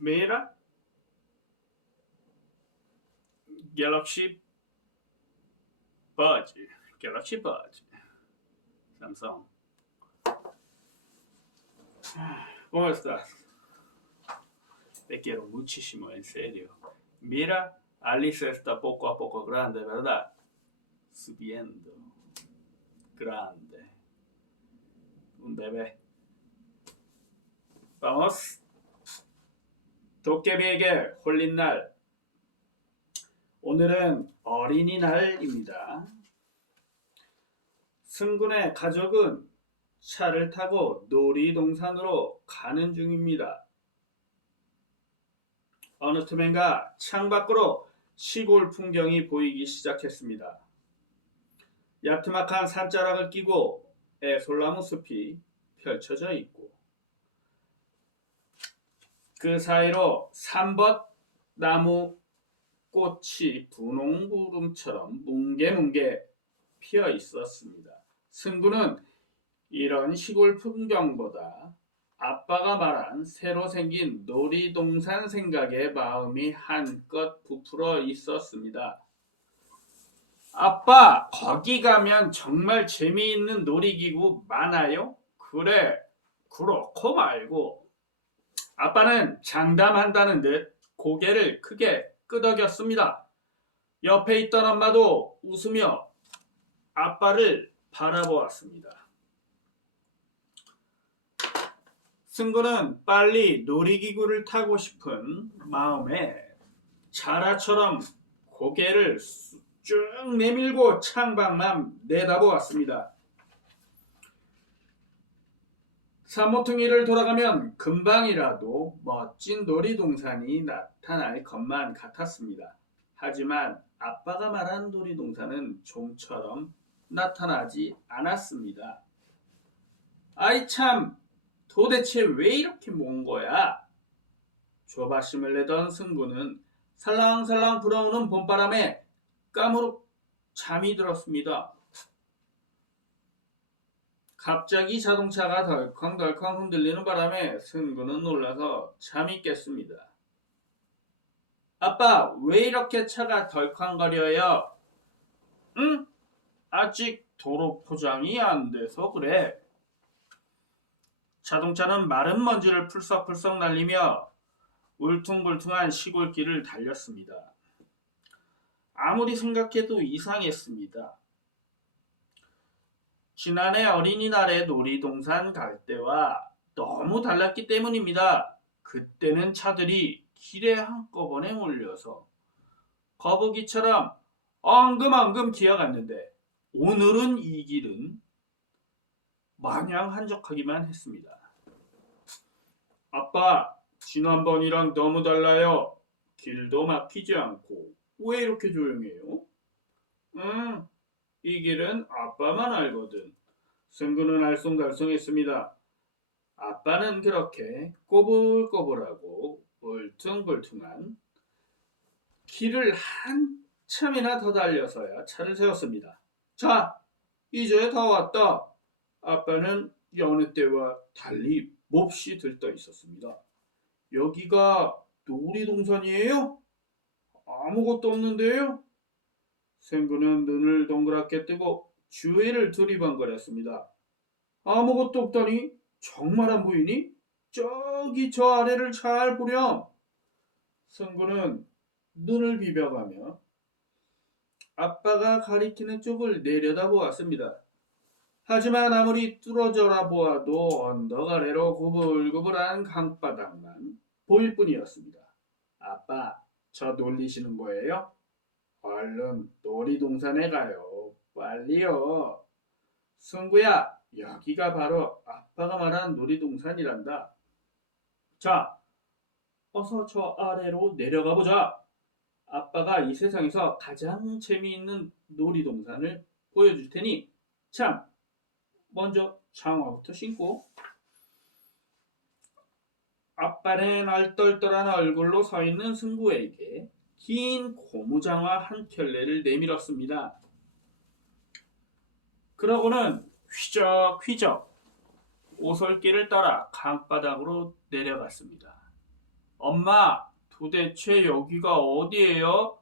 Mira, Galaxy Bud, Galaxy Bud, Samsung. ¿Cómo estás? Te quiero muchísimo, en serio. Mira, Alice está poco a poco grande, ¿verdad? Subiendo. Grande. Un bebé. Vamos. 도깨비에게 홀린 날. 오늘은 어린이날입니다. 승군의 가족은 차를 타고 놀이동산으로 가는 중입니다. 어느 틈엔가 창밖으로 시골 풍경이 보이기 시작했습니다. 야트막한 산자락을 끼고 애솔나무 숲이 펼쳐져 있고 그 사이로 삼벗나무 꽃이 분홍구름처럼 뭉게뭉게 피어 있었습니다. 승부는 이런 시골 풍경보다 아빠가 말한 새로 생긴 놀이동산 생각에 마음이 한껏 부풀어 있었습니다. 아빠, 거기 가면 정말 재미있는 놀이기구 많아요? 그래, 그렇고 말고. 아빠는 장담한다는 듯 고개를 크게 끄덕였습니다. 옆에 있던 엄마도 웃으며 아빠를 바라보았습니다. 승구는 빨리 놀이기구를 타고 싶은 마음에 자라처럼 고개를 쭉 내밀고 창밖만 내다보았습니다. 산모퉁이를 돌아가면 금방이라도 멋진 놀이동산이 나타날 것만 같았습니다. 하지만 아빠가 말한 놀이동산은 좀처럼 나타나지 않았습니다. 아이 참, 도대체 왜 이렇게 먼 거야? 조바심을 내던 승구는 살랑살랑 불어오는 봄바람에 까무룩 잠이 들었습니다. 갑자기 자동차가 덜컹덜컹 흔들리는 바람에 승구는 놀라서 잠이 깼습니다. 아빠, 왜 이렇게 차가 덜컹거려요? 응? 아직 도로 포장이 안 돼서 그래. 자동차는 마른 먼지를 풀썩풀썩 날리며 울퉁불퉁한 시골길을 달렸습니다. 아무리 생각해도 이상했습니다. 지난해 어린이날에 놀이동산 갈 때와 너무 달랐기 때문입니다. 그때는 차들이 길에 한꺼번에 몰려서 거북이처럼 엉금엉금 기어갔는데 오늘은 이 길은 마냥 한적하기만 했습니다. 아빠, 지난번이랑 너무 달라요. 길도 막히지 않고 왜 이렇게 조용해요? 이 길은 아빠만 알거든. 승구는 알쏭달쏭했습니다. 아빠는 그렇게 꼬불꼬불하고 울퉁불퉁한 길을 한참이나 더 달려서야 차를 세웠습니다. 자, 이제 다 왔다. 아빠는 여느 때와 달리 몹시 들떠 있었습니다. 여기가 놀이동산이에요? 아무것도 없는데요? 생구는 눈을 동그랗게 뜨고 주위를 두리번거렸습니다. 아무것도 없다니? 정말 안 보이니? 저기 저 아래를 잘 보렴. 승구는 눈을 비벼가며 아빠가 가리키는 쪽을 내려다보았습니다. 하지만 아무리 뚫어져라 보아도 언덕 아래로 구불구불한 강바닥만 보일 뿐이었습니다. 아빠, 저 놀리시는 거예요? 얼른 놀이동산에 가요. 빨리요. 승구야, 여기가 바로 아빠가 말한 놀이동산이란다. 자, 어서 저 아래로 내려가 보자. 아빠가 이 세상에서 가장 재미있는 놀이동산을 보여줄 테니 참, 먼저 장화부터 신고. 아빠는 얼떨떨한 얼굴로 서 있는 승구에게 긴 고무장화 한 켤레를 내밀었습니다. 그러고는 휘적휘적 오솔길을 따라 강바닥으로 내려갔습니다. 엄마, 도대체 여기가 어디예요?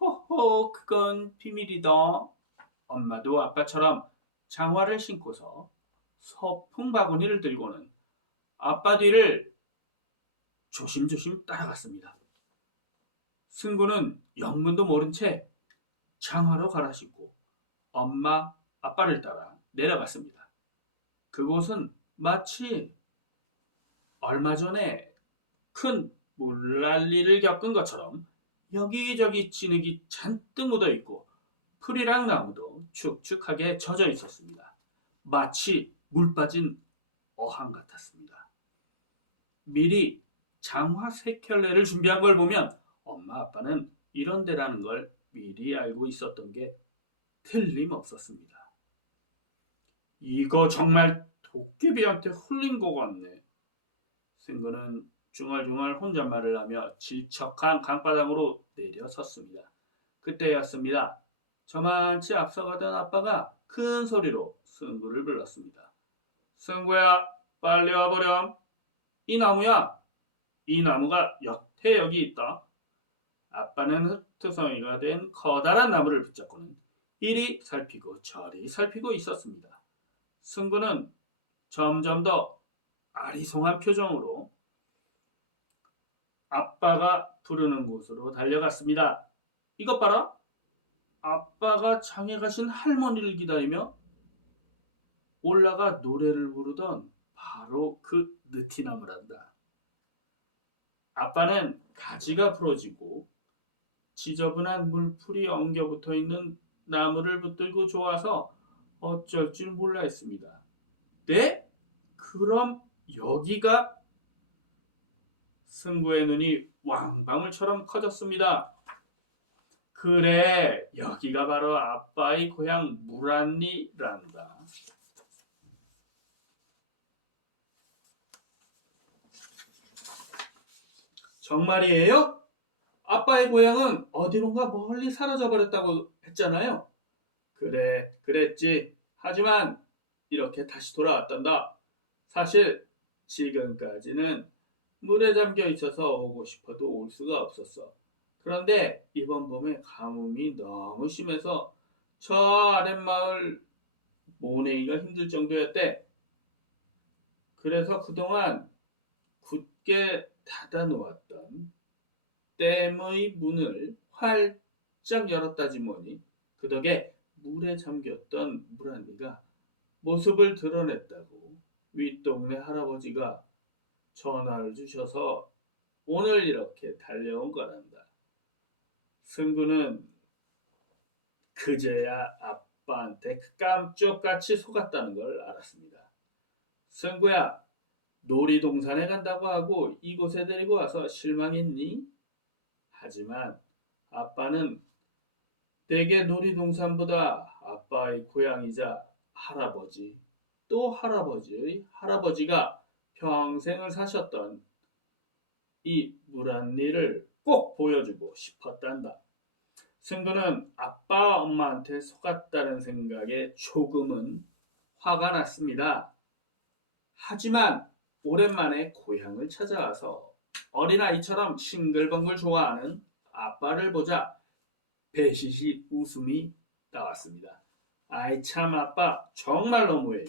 호호, 그건 비밀이다. 엄마도 아빠처럼 장화를 신고서 서풍 바구니를 들고는 아빠 뒤를 조심조심 따라갔습니다. 승구는 영문도 모른 채 장화로 갈아 신고 엄마, 아빠를 따라 내려갔습니다. 그곳은 마치 얼마 전에 큰 물난리를 겪은 것처럼 여기저기 진흙이 잔뜩 묻어 있고 풀이랑 나무도 축축하게 젖어 있었습니다. 마치 물 빠진 어항 같았습니다. 미리 장화 세 켤레를 준비한 걸 보면 엄마 아빠는 이런 데라는 걸 미리 알고 있었던 게 틀림없었습니다. 이거 정말 도깨비한테 홀린 것 같네. 승구는 중얼중얼 혼잣말을 하며 질척한 강바닥으로 내려섰습니다. 그때였습니다. 저만치 앞서가던 아빠가 큰 소리로 승구를 불렀습니다. 승구야, 빨리 와보렴. 이 나무야. 이 나무가 여태 여기 있다. 아빠는 흙투성이가 된 커다란 나무를 붙잡고는 이리 살피고 저리 살피고 있었습니다. 승구는 점점 더 아리송한 표정으로 아빠가 부르는 곳으로 달려갔습니다. 이것 봐라. 아빠가 장에 가신 할머니를 기다리며 올라가 노래를 부르던 바로 그 느티나무란다. 아빠는 가지가 부러지고 지저분한 물풀이 엉겨 붙어 있는 나무를 붙들고 좋아서 어쩔 줄 몰라 했습니다. 네? 그럼 여기가? 승구의 눈이 왕방울처럼 커졌습니다. 그래, 여기가 바로 아빠의 고향 물안리란다. 정말이에요? 아빠의 고향은 어디론가 멀리 사라져버렸다고 했잖아요. 그래, 그랬지. 하지만 이렇게 다시 돌아왔단다. 사실 지금까지는 물에 잠겨 있어서 오고 싶어도 올 수가 없었어. 그런데 이번 봄에 가뭄이 너무 심해서 저 아랫마을 모내기가 힘들 정도였대. 그래서 그동안 굳게 닫아놓았던 댐의 문을 활짝 열었다지 뭐니. 그 덕에 물에 잠겼던 물안개가 모습을 드러냈다고 윗동네 할아버지가 전화를 주셔서 오늘 이렇게 달려온 거란다. 승구는 그제야 아빠한테 깜짝같이 속았다는 걸 알았습니다. 승구야, 놀이동산에 간다고 하고 이곳에 데리고 와서 실망했니? 하지만 아빠는 대개 놀이동산보다 아빠의 고향이자 할아버지, 또 할아버지의 할아버지가 평생을 사셨던 이 물안리를 꼭 보여주고 싶었단다. 승구는 아빠 엄마한테 속았다는 생각에 조금은 화가 났습니다. 하지만 오랜만에 고향을 찾아와서 어린아이처럼 싱글벙글 좋아하는 아빠를 보자 배시시 웃음이 나왔습니다. 아이 참 아빠 정말 너무해요.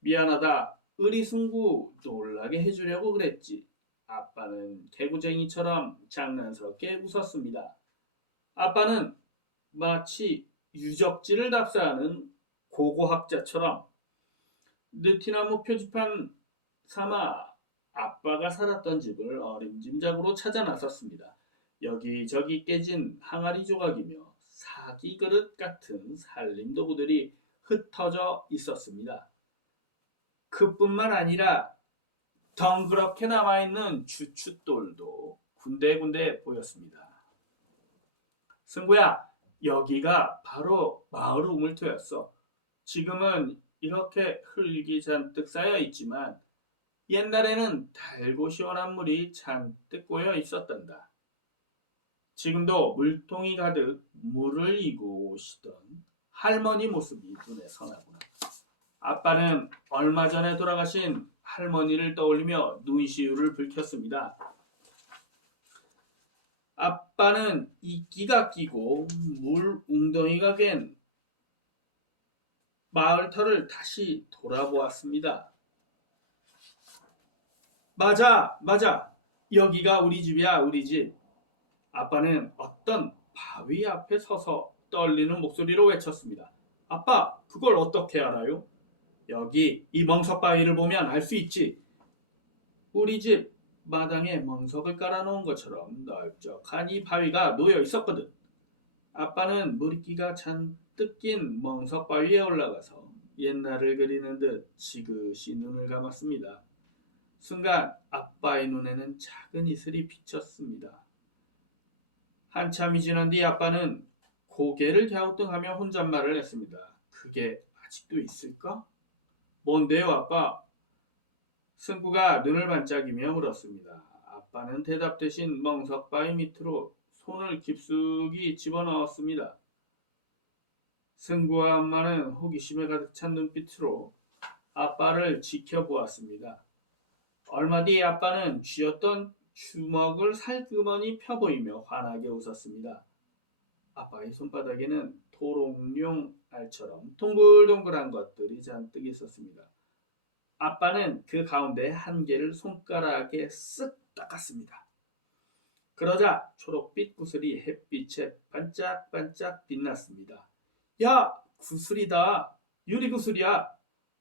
미안하다. 의리승구 놀라게 해주려고 그랬지. 아빠는 개구쟁이처럼 장난스럽게 웃었습니다. 아빠는 마치 유적지를 답사하는 고고학자처럼 느티나무 표지판 삼아 아빠가 살았던 집을 어림짐작으로 찾아 나섰습니다. 여기저기 깨진 항아리 조각이며 사기 그릇 같은 살림 도구들이 흩어져 있었습니다. 그뿐만 아니라 덩그렇게 남아있는 주춧돌도 군데군데 보였습니다. 승구야, 여기가 바로 마을 우물터였어. 지금은 이렇게 흙이 잔뜩 쌓여 있지만 옛날에는 달고 시원한 물이 잔뜩 고여 있었단다. 지금도 물통이 가득 물을 이고 오시던 할머니 모습이 눈에 선하구나. 아빠는 얼마 전에 돌아가신 할머니를 떠올리며 눈시울을 붉혔습니다. 아빠는 이끼가 끼고 물 웅덩이가 된 마을터를 다시 돌아보았습니다. 맞아, 맞아. 여기가 우리 집이야, 우리 집. 아빠는 어떤 바위 앞에 서서 떨리는 목소리로 외쳤습니다. 아빠, 그걸 어떻게 알아요? 여기 이 멍석바위를 보면 알 수 있지. 우리 집 마당에 멍석을 깔아놓은 것처럼 넓적한 이 바위가 놓여 있었거든. 아빠는 물기가 잔뜩 낀 멍석바위에 올라가서 옛날을 그리는 듯 지그시 눈을 감았습니다. 순간 아빠의 눈에는 작은 이슬이 비쳤습니다. 한참이 지난 뒤 아빠는 고개를 갸우뚱하며 혼잣말을 했습니다. 그게 아직도 있을까? 뭔데요, 아빠? 승구가 눈을 반짝이며 물었습니다. 아빠는 대답 대신 멍석바위 밑으로 손을 깊숙이 집어넣었습니다. 승구와 엄마는 호기심에 가득 찬 눈빛으로 아빠를 지켜보았습니다. 얼마 뒤 아빠는 쥐었던 주먹을 살그머니 펴보이며 환하게 웃었습니다. 아빠의 손바닥에는 도롱뇽 알처럼 동글동글한 것들이 잔뜩 있었습니다. 아빠는 그 가운데 한 개를 손가락에 쓱 닦았습니다. 그러자 초록빛 구슬이 햇빛에 반짝반짝 빛났습니다. 야, 구슬이다. 유리구슬이야.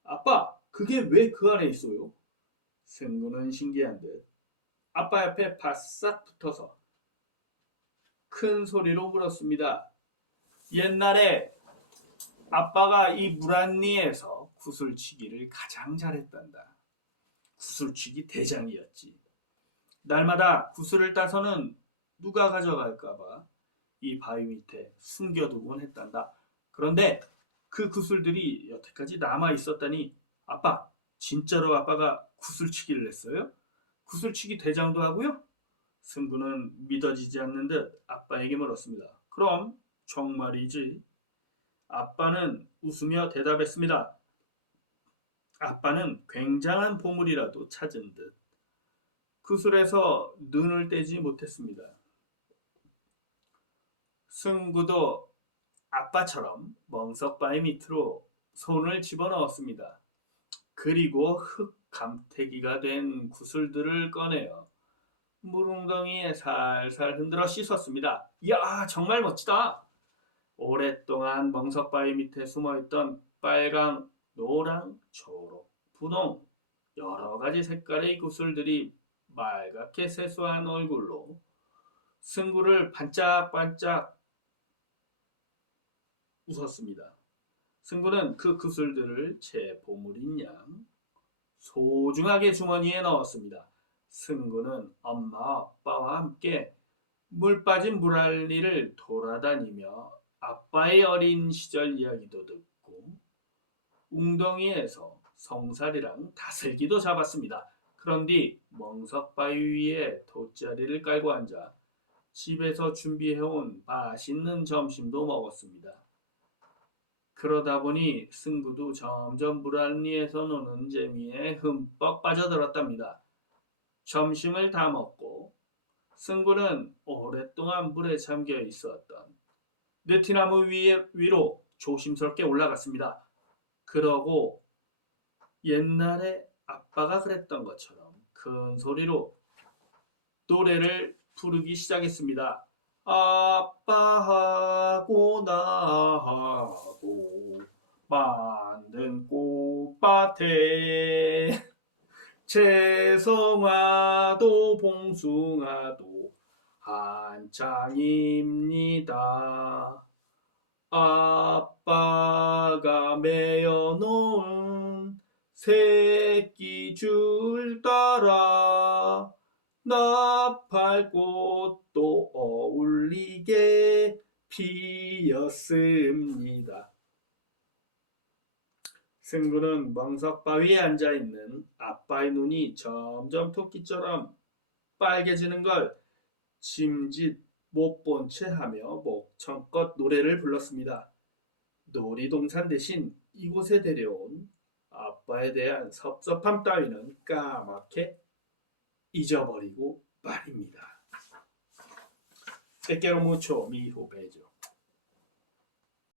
아빠, 그게 왜 그 안에 있어요? 승구는 신기한 듯 아빠 옆에 바싹 붙어서 큰 소리로 물었습니다. 옛날에 아빠가 이 물안리에서 구슬치기를 가장 잘했단다. 구슬치기 대장이었지. 날마다 구슬을 따서는 누가 가져갈까봐 이 바위 밑에 숨겨두곤 했단다. 그런데 그 구슬들이 여태까지 남아 있었다니. 아빠, 진짜로 아빠가 구슬치기를 했어요? 구슬치기 대장도 하고요? 승구는 믿어지지 않는 듯 아빠에게 물었습니다. 그럼 정말이지? 아빠는 웃으며 대답했습니다. 아빠는 굉장한 보물이라도 찾은 듯 구슬에서 눈을 떼지 못했습니다. 승구도 아빠처럼 멍석바위 밑으로 손을 집어넣었습니다. 그리고 흙 감태기가 된 구슬들을 꺼내어 물웅덩이에 살살 흔들어 씻었습니다. 이야, 정말 멋지다. 오랫동안 멍석바위 밑에 숨어있던 빨강, 노랑, 초록, 분홍 여러 가지 색깔의 구슬들이 말갛게 세수한 얼굴로 승구를 반짝반짝 웃었습니다. 승구는 그 구슬들을 제 보물인 양 소중하게 주머니에 넣었습니다. 승구는 엄마 아빠와 함께 물 빠진 물알리를 돌아다니며 아빠의 어린 시절 이야기도 듣고 웅덩이에서 성살이랑 다슬기도 잡았습니다. 그런 뒤 멍석바위 위에 돗자리를 깔고 앉아 집에서 준비해온 맛있는 점심도 먹었습니다. 그러다 보니 승구도 점점 물안리에서 노는 재미에 흠뻑 빠져들었답니다. 점심을 다 먹고 승구는 오랫동안 물에 잠겨 있었던 느티나무 위로 조심스럽게 올라갔습니다. 그러고 옛날에 아빠가 그랬던 것처럼 큰 소리로 노래를 부르기 시작했습니다. 아빠하고 나하고 만든 꽃밭에 채성화도 봉숭아도 한창입니다. 아빠가 메어놓은 새끼줄 따라 나팔꽃도 어울리게 피었습니다. 승구는 멍석바위에 앉아있는 아빠의 눈이 점점 토끼처럼 빨개지는 걸 짐짓 못 본 채 하며 목청껏 노래를 불렀습니다. 놀이동산 대신 이곳에 데려온 아빠에 대한 섭섭함 따위는 까맣게 잊어버리고 말입니다. Te quiero mucho, mi hijo bello.